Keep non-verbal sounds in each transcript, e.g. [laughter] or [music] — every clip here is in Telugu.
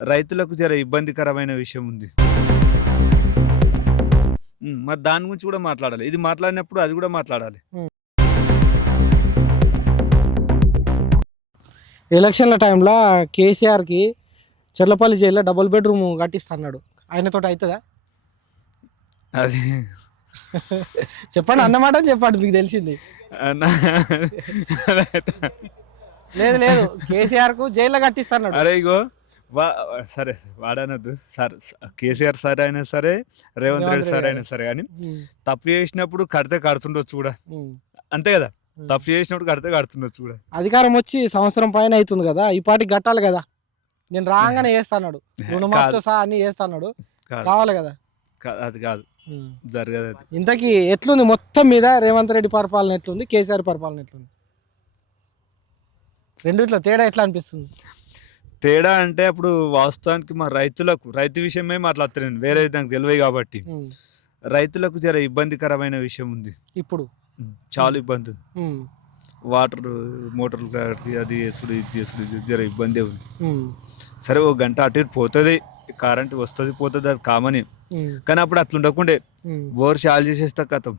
రైతులకు జర ఇబ్బందికరమైన విషయం ఉంది. మరి దాని గురించి కూడా మాట్లాడాలి. ఇది మాట్లాడినప్పుడు అది కూడా మాట్లాడాలి. ఎలక్షన్ల టైంలో కేసీఆర్కి చెర్లపల్లి జైల్లో డబుల్ బెడ్రూమ్ కట్టిస్తున్నాడు. ఆయనతో అవుతుందా అది [laughs] చెప్పండి అన్నమాట చెప్పండి మీకు తెలిసింది. లేదు లేదు కేసీఆర్కు జైల్లో కట్టిస్తున్నాడు. అరే ఇగో వా సరే వాడనద్దు. సార్ కేసీఆర్ సార్ అయినా సరే రేవంత్ రెడ్డి సార్ అయినా సరే కానీ తప్పు చేసినప్పుడు కడితే కడుతుండొచ్చు కూడా. అంతే కదా? తప్పు చేసినప్పుడు కడితే కడుతుండొచ్చు కూడా. అధికారం వచ్చి సంవత్సరం పైన అవుతుంది కదా? ఈ పాటికి కట్టాలి కదా? నేను రాగానే [laughs] రుణమాఫీతో కాదు, సహా అన్ని చేస్తాడు కాదు, కావాలి కదా? అది కాదు. జరగదు ఇంతకీ ఎట్లుంది? మొత్తం మీద రేవంత్ రెడ్డి పరిపాలన ఎట్లుంది? కేసీఆర్ పరిపాలన ఎట్లుంది? రెండిట్లో తేడా ఎట్లా అనిపిస్తుంది? తేడా అంటే అప్పుడు వాస్తవానికి మా రైతులకు రైతు విషయమే మాట్లాడుతున్నాను వేరే నాకు తెలియదు కాబట్టి. రైతులకు జర ఇబ్బందికరమైన విషయం ఉంది. ఇప్పుడు? చాలా ఇబ్బంది ఉంది. వాటర్ మోటార్లు కాడికి అది చేసుడు ఇది చేసుడు ఇది జర ఇబ్బందే ఉంది. సరే ఒక గంట అటు ఇటు పోతుంది కరెంట్ వస్తుంది పోతుంది అది కామని. కానీ అప్పుడు అట్లా ఉండకుండే. బోర్ చాలు చేసేస్తా కథం.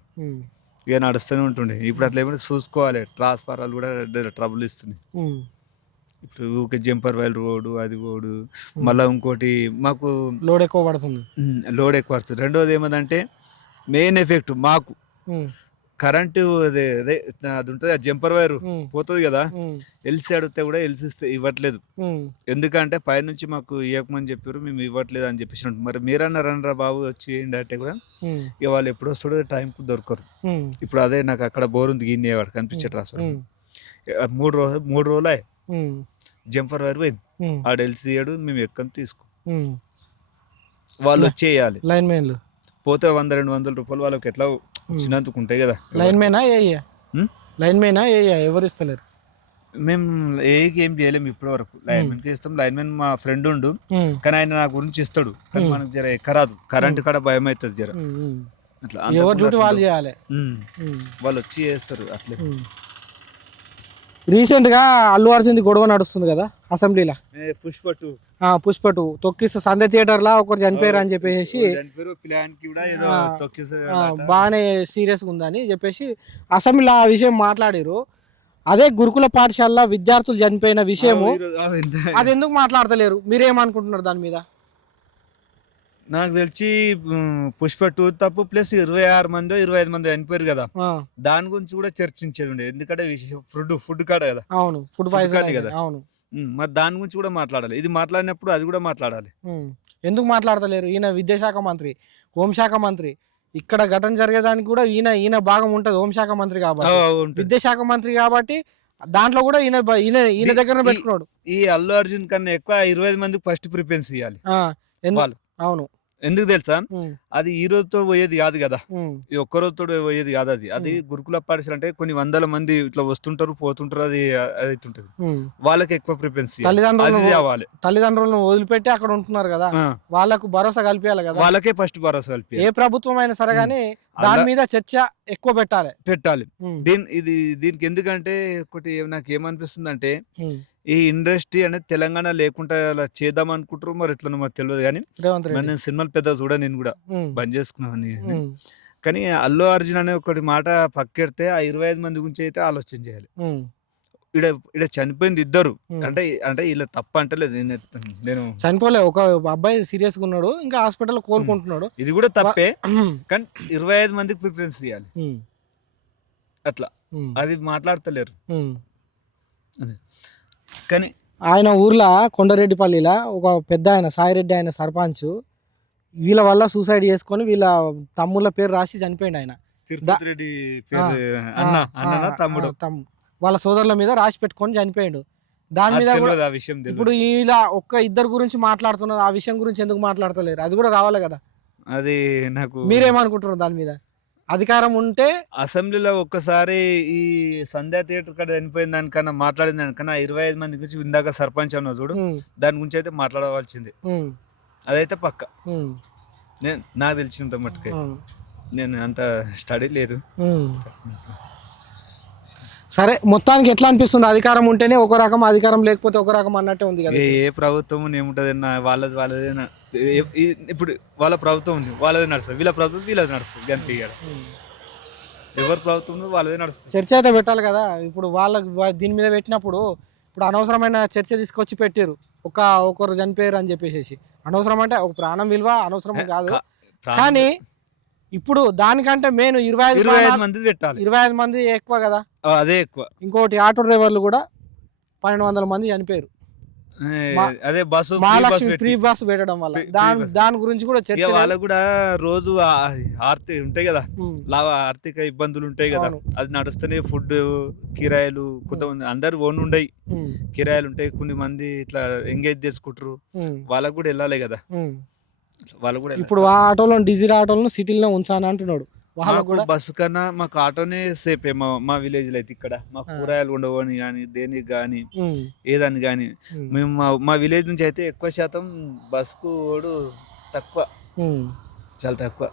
ఇక నడుస్తూనే ఉంటుండే. ఇప్పుడు అట్లా ఏమైనా చూసుకోవాలి. ట్రాన్స్ఫారాలు కూడా ట్రబుల్ ఇస్తున్నాయి. ఇప్పుడు ఊకే జంపర్ వైల్ రోడ్డు అది రోడ్డు మళ్ళీ ఇంకోటి మాకు లోడ్ ఎక్కువ పడుతుంది. లోడ్ ఎక్కువ పడుతుంది. రెండోది ఏమందంటే మెయిన్ ఎఫెక్ట్ మాకు. కరెంటు అదే అదే అది ఉంటుంది ఆ జంపర్ వైర్ పోతుంది కదా. ఎల్సీ అడిగితే కూడా ఎల్సీ ఇవ్వట్లేదు. ఎందుకంటే పైనుంచి మాకు ఇవ్వకమని చెప్పారు మేము ఇవ్వట్లేదు అని చెప్పేసి మరి మీరన్నా రండ్రా బాబు వచ్చి ఏంటంటే కూడా ఇక వాళ్ళు ఎప్పుడు వస్తాడో టైంకు దొరకరు. ఇప్పుడు అదే నాకు అక్కడ బోర్ ఉంది గిన్నె వాడు కనిపించే ట్రాన్స్ఫర్ మూడు రోజులు మూడు రోజులే జంపర్ వైర్ పోయింది. ఆడ ఎల్సీ ఇయ్యాడు మేము ఎక్కని తీసుకో. వాళ్ళు వచ్చేయాలి. లైన్ మెయిన్లు. పోతే వంద రెండు వందల రూపాయలు వాళ్ళకి ఎట్లా వచ్చినందుకు ఉంటాయి కదా లైన్ మెయినా ఏయ్యా? లైన్ మెయినా ఏయ్యా ఎవరు ఇస్తలేరు? మేము ఏ గేమ్ చేయలేము ఇప్పటి వరకు. లైన్కి ఇస్తాం. లైన్ మెన్ మా ఫ్రెండ్ ఉండు. కానీ ఆయన నా గురించి ఇస్తాడు. కానీ మనకు జర ఎక్కరాదు. కరెంట్ కాడ భయం అవుతుంది జర. అట్లా వాళ్ళు చేయాలి. వాళ్ళు వచ్చి చేస్తారు అట్లే. రీసెంట్గా అల్లు అర్జున్ది గొడవ నడుస్తుంది కదా అసెంబ్లీలో. పుష్ప టూ. ఆ, పుష్ప టూ. తొక్కిస్తే సందే థియేటర్లో ఒకరు చనిపోయారు అని చెప్పేసి. బాగానే సీరియస్గా ఉందని చెప్పేసి అసెంబ్లీలో ఆ విషయం మాట్లాడారు. అదే గురుకుల పాఠశాలలో విద్యార్థులు చనిపోయిన విషయము అది ఎందుకు మాట్లాడతలేరు? మీరేమనుకుంటున్నారు దాని మీద? నాకు తెలిసి పుష్ప టూ తప్పు ప్లస్ ఇరవై ఆరు మంది ఇరవై ఐదు మంది చనిపోయారు కదా. దాని గురించి కూడా చర్చించేది ఉండే ఎందుకంటే ఫుడ్ ఫుడ్ కాడ కదా. అవును ఫుడ్ పాయిజన్ కాదు. అవును. మరి దాని గురించి కూడా మాట్లాడాలి. ఇది మాట్లాడినప్పుడు అది కూడా మాట్లాడాలి. ఎందుకు మాట్లాడతలేరు? ఈయన విద్యాశాఖ మంత్రి హోంశాఖ మంత్రి. ఇక్కడ ఘటన జరిగేదానికి కూడా ఈయన ఈయన భాగం ఉంటది హోంశాఖ మంత్రి కాబట్టి. విద్యాశాఖ మంత్రి కాబట్టి దాంట్లో కూడా ఈయన ఈయన ఈయన దగ్గర పెట్టుకున్నాడు. ఈ అల్లు అర్జున్ కన్నా ఎక్కువ ఇరవై ఐదు మందికి ఫస్ట్ ప్రిఫరెన్స్ ఇవ్వాలి అవును. ఎందుకు తెలుసా? అది ఈ రోజుతో పోయేది కాదు కదా. ఈ ఒక్క రోజుతో పోయేది కాదు అది. అది గురుకుల పాఠశాల అంటే కొన్ని వందల మంది ఇట్లా వస్తుంటారు పోతుంటారు అది అవుతుంటది ఉమ్. వాళ్ళకి ఎక్కువ ప్రిఫరెన్స్ అది తల్లిదండ్రులను వదిలిపెట్టి అక్కడ ఉంటున్నారు కదా. వాళ్ళకు భరోసా కల్పించాలి కదా. వాళ్ళకే ఫస్ట్ భరోసా కలిపి ఏ ప్రభుత్వం అయినా సరే కానీ దాని మీద చర్చ ఎక్కువ పెట్టాలి. పెట్టాలి. దీని ఇది దీనికి ఎందుకంటే ఒకటి నాకు ఏమనిపిస్తుంది అంటే. ఈ ఇండస్ట్రీ అనేది తెలంగాణ లేకుండా అలా చేద్దాం అనుకుంటారు మరి ఎట్లా మరి తెలియదు కానీ రేవంత్ మరి రెడ్డి నేను సినిమాలు పెద్ద చూడ నేను కూడా ఉమ్, బంద్ చేసుకున్నాను ఉమ్, కానీ అల్లు అర్జున్ అనే ఒకటి మాట పక్కెడితే ఆ ఇరవై ఐదు మంది గురించి అయితే ఆలోచన చేయాలి. ఉమ్, ఇక్కడ ఇక్కడ చనిపోయింది ఇద్దరు. ఉమ్. అంటే అంటే ఇలా తప్ప అంటలేదు. నేను నేను చనిపోలే. ఒక అబ్బాయి సీరియస్గా ఉన్నాడు. ఇంకా హాస్పిటల్ కోలుకుంటున్నాడు. ఇది కూడా తప్పే. ఉమ్, కానీ ఇరవై ఐదు మందికి ప్రిఫరెన్స్ ఇవ్వాలి ఉమ్, అట్లా. ఉమ్, అది మాట్లాడతలేరు. ఉమ్. కానీ ఆయన ఊర్లో కొండరెడ్డిపల్లిలో ఒక పెద్ద ఆయన సాయిరెడ్డి ఆయన సర్పంచ్ వీళ్ళ వల్ల సూసైడ్ చేసుకొని వీళ్ళ తమ్ముళ్ళ పేరు రాసి చనిపోయిండు ఆయన. తమ్ముడు? వాళ్ళ సోదరుల మీద రాసి పెట్టుకొని చనిపోయిండు. దాని మీద కూడా విషయం ఇప్పుడు ఇలా ఒక్క ఇద్దరు గురించి మాట్లాడుతున్నారు ఆ విషయం గురించి ఎందుకు మాట్లాడతలేరు? అది కూడా రావాలి కదా. అది నాకు మీరేమనుకుంటున్నారు దాని మీద? అధికారం ఉంటే అసెంబ్లీలో ఒక్కసారి ఈ సంధ్యా థియేటర్ కాడ చనిపోయిన దానికన్నా మాట్లాడిన దానికన్నా ఇరవై ఐదు మంది గురించి ఇందాక సర్పంచ్ అన్న చూడు. దాని గురించి అయితే మాట్లాడవలసిందే. అదైతే పక్క. నేను నాకు తెలిసినంత మట్టుకే. నేను అంత స్టడీ లేదు. సరే మొత్తానికి ఎట్లా అనిపిస్తుంది? అధికారం ఉంటేనే ఒక రకం అధికారం లేకపోతే ఒక రకం అన్నట్టే ఉంది కదా. ఏ ప్రభుత్వం ఏముంటది వాళ్ళది వాళ్ళదే న- ఏ- ఈ- ఇప్పుడు వాళ్ళ ప్రభుత్వం ఉంది. వాళ్ళదే నడుస్తుంది. వీళ్ళ ప్రభుత్వం వీళ్ళది నడుస్తుంది. అంతే ఎవరి ప్రభుత్వం వాళ్ళదే నడుస్తుంది. చర్చ అయితే పెట్టాలి కదా. ఇప్పుడు వాళ్ళ దీని మీద పెట్టినప్పుడు ఇప్పుడు అనవసరమైన చర్చ తీసుకొచ్చి పెట్టారు ఒక ఒకరు చనిపోయారు అని చెప్పేసి అనవసరం అంటే ఒక ప్రాణం విలువ అనవసరం కాదు. కానీ ఇప్పుడు దానికంటే మెయిన్ ఇరవై ఐదు ఇరవై ఐదు మంది పెట్టాలి. ఇరవై ఐదు మంది ఎక్కువ కదా. అదే ఎక్కువ. ఇంకోటి ఆటో డ్రైవర్లు కూడా పన్నెండు వందల మంది చనిపోయారు. అదే bus Mahalakshmi bus free. Bus పెట్టడం వల్ల. దాని. దాని గురించి కూడా చర్చ వాళ్ళకు కూడా రోజు ఆర్థిక ఉంటాయి కదా. లాభ ఆర్థిక ఇబ్బందులు ఉంటాయి కదా. అది నడుస్తూనే ఫుడ్ కిరాయిలు కొంతమంది అందరు ఓన్ ఉండయి. కిరాయిలు ఉంటాయి. కొన్ని మంది ఇట్లా ఎంగేజ్ చేసుకుంటారు. వాళ్ళకు కూడా వెళ్ళాలి కదా. వాళ్ళు కూడా ఇప్పుడు ఆటోలో డీజిల్ ఆటోలను సిటీలో ఉంచాను అంటున్నాడు. వాళ్ళకు కూడా బస్సు కన్నా మాకు ఆటోనే సేపే. మా మా విలేజ్లో అయితే ఇక్కడ మా. కూరగాయలు ఉండవని కానీ దేనికి కానీ ఏదని కానీ ఉమ్, మేము మా మా విలేజ్ నుంచి అయితే ఎక్కువ శాతం బస్కు ఓడు తక్కువ చాలా తక్కువ.